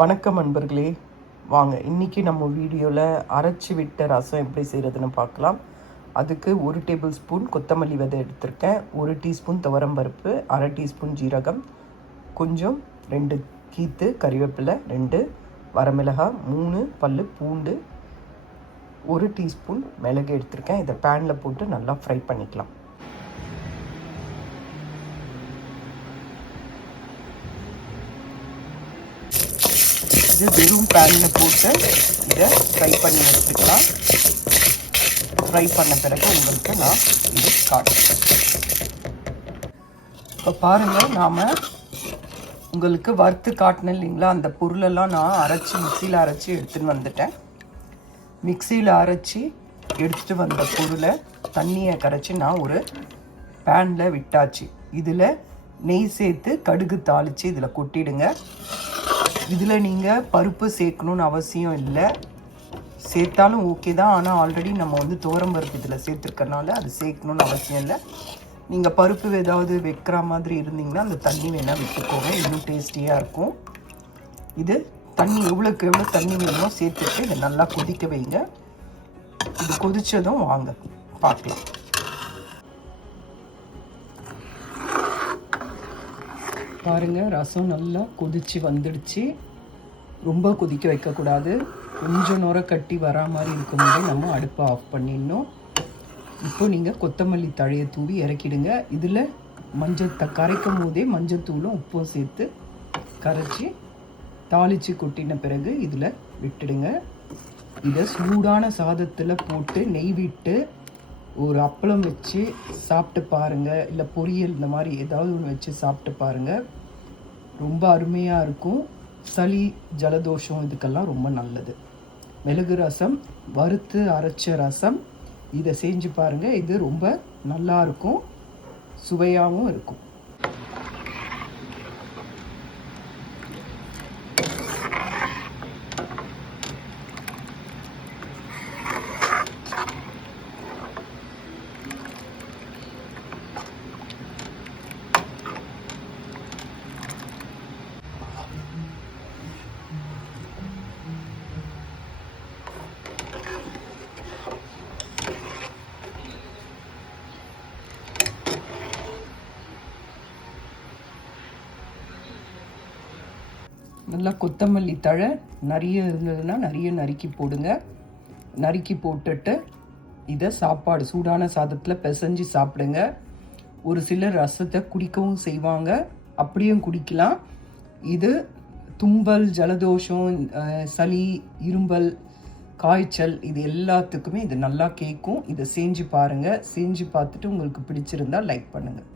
வணக்கம் அன்பர்களே வாங்க இன்றைக்கி நம்ம வீடியோவில் அரைச்சி விட்ட ரசம் எப்படி செய்கிறதுன்னு பார்க்கலாம். அதுக்கு ஒரு டேபிள் ஸ்பூன் கொத்தமல்லி விதை எடுத்திருக்கேன். ஒரு டீஸ்பூன் துவரம்பருப்பு அரை டீஸ்பூன் ஜீரகம் கொஞ்சம் ரெண்டு கீத்து கறிவேப்பிலை ரெண்டு வரமிளகாய் மூணு பல் பூண்டு ஒரு டீஸ்பூன் மிளகு எடுத்திருக்கேன். இதை பேனில் போட்டு நல்லா ஃப்ரை பண்ணிக்கலாம். இது வெறும் பேனில் போட்டு இதை ஃப்ரை பண்ணி எடுத்துக்கலாம். ஃப்ரை பண்ண பிறகு உங்களுக்கு நான் இது காட்டுறேன். இப்போ பாருங்கள் நாம் உங்களுக்கு வறுத்து காட்டினேன் இல்லைங்களா? அந்த பொருளெல்லாம் நான் அரைச்சி மிக்சியில் அரைச்சி எடுத்துன்னு வந்துட்டேன். மிக்சியில் அரைச்சி எடுத்துகிட்டு வந்த பொருளை தண்ணியை கரைச்சி நான் ஒரு பேனில் விட்டாச்சு. இதில் நெய் சேர்த்து கடுகு தாளித்து இதில் கொட்டிடுங்க. இதில் நீங்கள் பருப்பு சேர்க்கணுன்னு அவசியம் இல்லை. சேர்த்தாலும் ஓகே தான். ஆனால் ஆல்ரெடி நம்ம வந்து தோரம் பருப்பு இதில் சேர்த்துருக்கறனால அது சேர்க்கணுன்னு அவசியம் இல்லை. நீங்கள் பருப்பு ஏதாவது வைக்கிற மாதிரி இருந்தீங்கன்னா அந்த தண்ணி வேணால் விட்டுக்கோங்க. இன்னும் டேஸ்டியாக இருக்கும். இது தண்ணி எவ்வளோக்கு எவ்வளோ தண்ணி வேணுமோ சேர்த்துட்டு இதை நல்லா கொதிக்க வைங்க. இது கொதித்ததும் வாங்க. பார்க்கலாம். பாருங்கள் ரசம் நல்லா கொதிச்சு வந்துடுச்சு. ரொம்ப கொதிக்க வைக்கக்கூடாது. கொஞ்சம் நுர கட்டி வரா மாதிரி இருக்கும்போது நம்ம அடுப்பை ஆஃப் பண்ணிடணும். இப்போ நீங்கள் கொத்தமல்லி தழையை தூவி இறக்கிடுங்க. இதில் மஞ்சள் த கரைக்கும் போதே மஞ்சத்தூளும் உப்பும் சேர்த்து கரைச்சி தாளித்து கொட்டின பிறகு இதில் விட்டுடுங்க. இதை சூடான சாதத்தில் போட்டு நெய் விட்டு ஒரு அப்பளம் வச்சு சாப்பிட்டு பாருங்கள் இல்லை பொரியல் இந்த மாதிரி ஏதாவது ஒன்று வச்சு சாப்பிட்டு பாருங்கள் ரொம்ப அருமையாக இருக்கும். சளி ஜலதோஷம் இதுக்கெல்லாம் ரொம்ப நல்லது. மிளகு ரசம் வறுத்து அரைச்ச ரசம் இதை செஞ்சு பாருங்கள் இது ரொம்ப நல்லா இருக்கும். சுவையாகவும் இருக்கும். நல்லா கொத்தமல்லி தழை நிறைய இருந்ததுன்னா நிறைய நறுக்கி போடுங்க. நறுக்கி போட்டுட்டு இதை சாப்பாடு சூடான சாதத்தில் பிசைஞ்சு சாப்பிடுங்க. ஒரு சிலர் ரசத்தை குடிக்கவும் செய்வாங்க. அப்படியும் குடிக்கலாம். இது தும்பல் ஜலதோஷம் சளி இரும்பல் காய்ச்சல் இது எல்லாத்துக்குமே இது நல்லா கேட்கும். இதை செஞ்சு பாருங்கள் செஞ்சு பார்த்துட்டு உங்களுக்கு பிடிச்சிருந்தா லைக் பண்ணுங்கள்